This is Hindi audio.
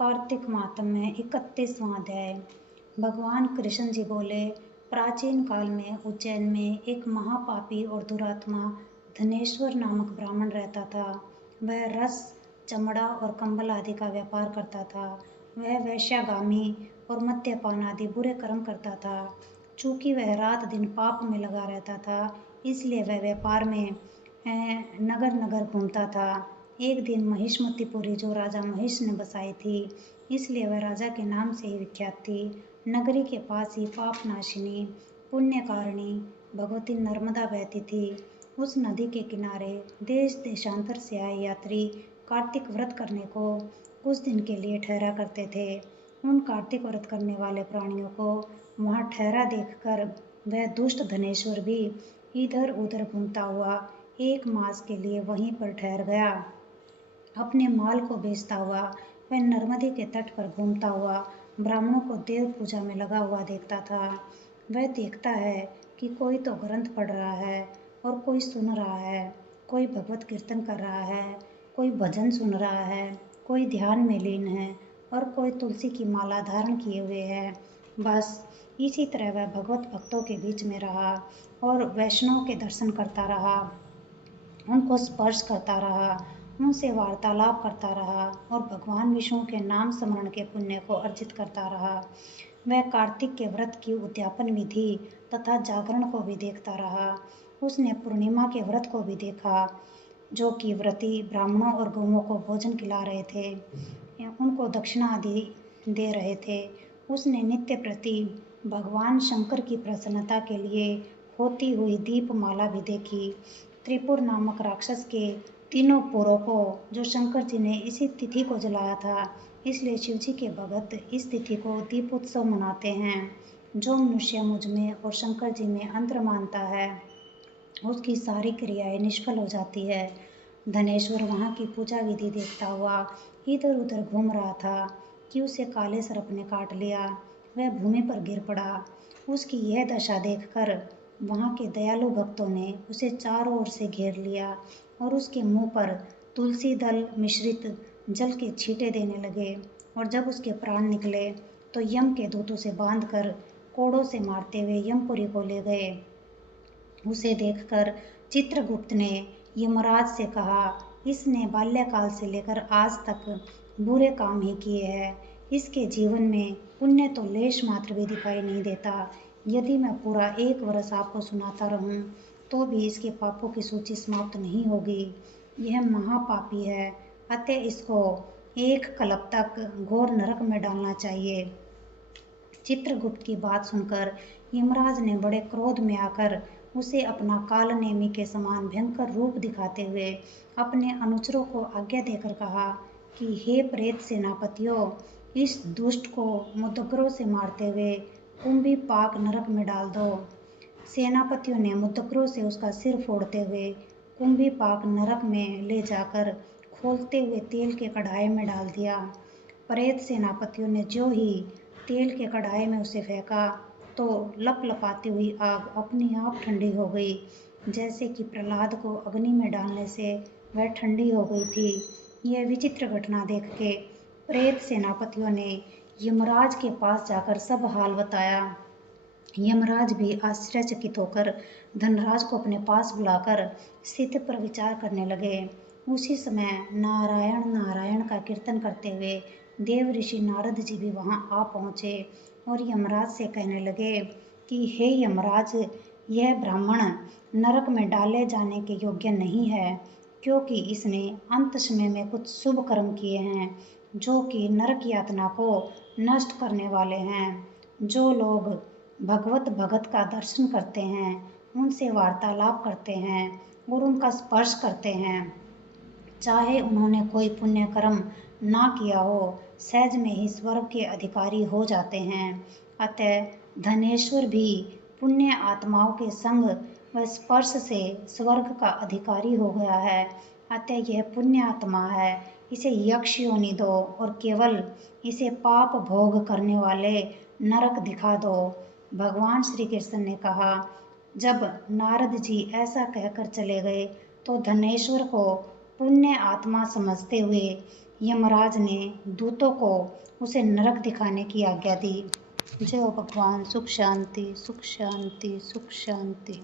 कार्तिक मातम में 31वां अध्याय। भगवान कृष्ण जी बोले, प्राचीन काल में उज्जैन में एक महापापी और दुरात्मा धनेश्वर नामक ब्राह्मण रहता था। वह रस, चमड़ा और कंबल आदि का व्यापार करता था। वह वेश्यागामी और मद्यपान आदि बुरे कर्म करता था। चूंकि वह रात दिन पाप में लगा रहता था, इसलिए वह व्यापार में नगर नगर घूमता था। एक दिन महिष्मतिपुरी, जो राजा महिष ने बसाई थी, इसलिए वह राजा के नाम से ही विख्यात थी। नगरी के पास ही पापनाशिनी पुण्यकारिणी भगवती नर्मदा बहती थी। उस नदी के किनारे देश देशांतर से आए यात्री कार्तिक व्रत करने को कुछ दिन के लिए ठहरा करते थे। उन कार्तिक व्रत करने वाले प्राणियों को वहां ठहरा देखकर वह दुष्ट धनेश्वर भी इधर उधर घूमता हुआ 1 मास के लिए वहीं पर ठहर गया। अपने माल को बेचता हुआ वह नर्मदे के तट पर घूमता हुआ ब्राह्मणों को देव पूजा में लगा हुआ देखता था। वह देखता है कि कोई तो ग्रंथ पढ़ रहा है और कोई सुन रहा है, कोई भगवत कीर्तन कर रहा है, कोई भजन सुन रहा है, कोई ध्यान में लीन है और कोई तुलसी की माला धारण किए हुए है। बस इसी तरह वह भगवत भक्तों के बीच में रहा और वैष्णव के दर्शन करता रहा, उनको स्पर्श करता रहा, उनसे वार्तालाप करता रहा और भगवान विष्णु के नाम स्मरण के पुण्य को अर्जित करता रहा। वह कार्तिक के व्रत की उद्यापन विधि तथा जागरण को भी देखता रहा। उसने पूर्णिमा के व्रत को भी देखा, जो कि व्रती ब्राह्मणों और गौओं को भोजन खिला रहे थे, उनको दक्षिणा आदि दे रहे थे। उसने नित्य प्रति भगवान शंकर की प्रसन्नता के लिए होती हुई दीपमाला भी देखी। त्रिपुर नामक राक्षस के तीनों पुरों को जो शंकर जी ने इसी तिथि को जलाया था, इसलिए शिव जी के भगत इस तिथि को दीपोत्सव मनाते हैं। जो मनुष्य मुझ में और शंकर जी में अंतर मानता है, उसकी सारी क्रियाएं निष्फल हो जाती है। धनेश्वर वहाँ की पूजा विधि देखता हुआ इधर उधर घूम रहा था कि उसे काले सर्प ने काट लिया। वह भूमि पर गिर पड़ा। उसकी यह दशा देखकर वहाँ के दयालु भक्तों ने उसे चारों ओर से घेर लिया और उसके मुंह पर तुलसी दल मिश्रित जल के छींटे देने लगे। और जब उसके प्राण निकले तो यम के दूतों से बांधकर कोड़ों से मारते हुए यमपुरी को ले गए। उसे देखकर चित्रगुप्त ने यमराज से कहा, इसने बाल्यकाल से लेकर आज तक बुरे काम ही किए हैं। इसके जीवन में पुण्य तो लेश मात्र भी दिखाई नहीं देता। यदि मैं पूरा 1 वर्ष आपको सुनाता रहूं, तो भी इसके पापों की सूची समाप्त नहीं होगी। यह महापापी है, अतः इसको 1 कल्प तक घोर नरक में डालना चाहिए। चित्रगुप्त की बात सुनकर यमराज ने बड़े क्रोध में आकर उसे अपना कालनेमी के समान भयंकर रूप दिखाते हुए अपने अनुचरों को आज्ञा देकर कहा कि हे प्रेत सेनापतियों, इस दुष्ट को मुद्गरों से मारते हुए कुंभी पाक नरक में डाल दो। सेनापतियों ने मुद्गरों से उसका सिर फोड़ते हुए कुंभी पाक नरक में ले जाकर खोलते हुए तेल के कढ़ाई में डाल दिया। प्रेत सेनापतियों ने जो ही तेल के कढ़ाई में उसे फेंका, तो लपलपाती हुई आग अपने आप ठंडी हो गई, जैसे कि प्रहलाद को अग्नि में डालने से वह ठंडी हो गई थी। यह विचित्र घटना देख के प्रेत सेनापतियों ने यमराज के पास जाकर सब हाल बताया। यमराज भी आश्चर्यचकित होकर धनराज को अपने पास बुलाकर स्थिति पर विचार करने लगे। उसी समय नारायण नारायण का कीर्तन करते हुए देव ऋषि नारद जी भी वहां आ पहुँचे और यमराज से कहने लगे कि हे यमराज, यह ब्राह्मण नरक में डाले जाने के योग्य नहीं है, क्योंकि इसने अंत समय में कुछ शुभ कर्म किए हैं, जो कि नरक यातना को नष्ट करने वाले हैं। जो लोग भगवत भगत का दर्शन करते हैं, उनसे वार्तालाप करते हैं और उनका स्पर्श करते हैं, चाहे उन्होंने कोई पुण्य कर्म ना किया हो, सहज में ही स्वर्ग के अधिकारी हो जाते हैं। अतः धनेश्वर भी पुण्य आत्माओं के संग व स्पर्श से स्वर्ग का अधिकारी हो गया है। अतः यह पुण्य आत्मा है, इसे यक्ष योनि दो और केवल इसे पाप भोग करने वाले नरक दिखा दो। भगवान श्री कृष्ण ने कहा। जब नारद जी ऐसा कहकर चले गए, तो धनेश्वर को पुण्य आत्मा समझते हुए यमराज ने दूतों को उसे नरक दिखाने की आज्ञा दी। जय हो भगवान। सुख शांति, सुख शांति, सुख शांति।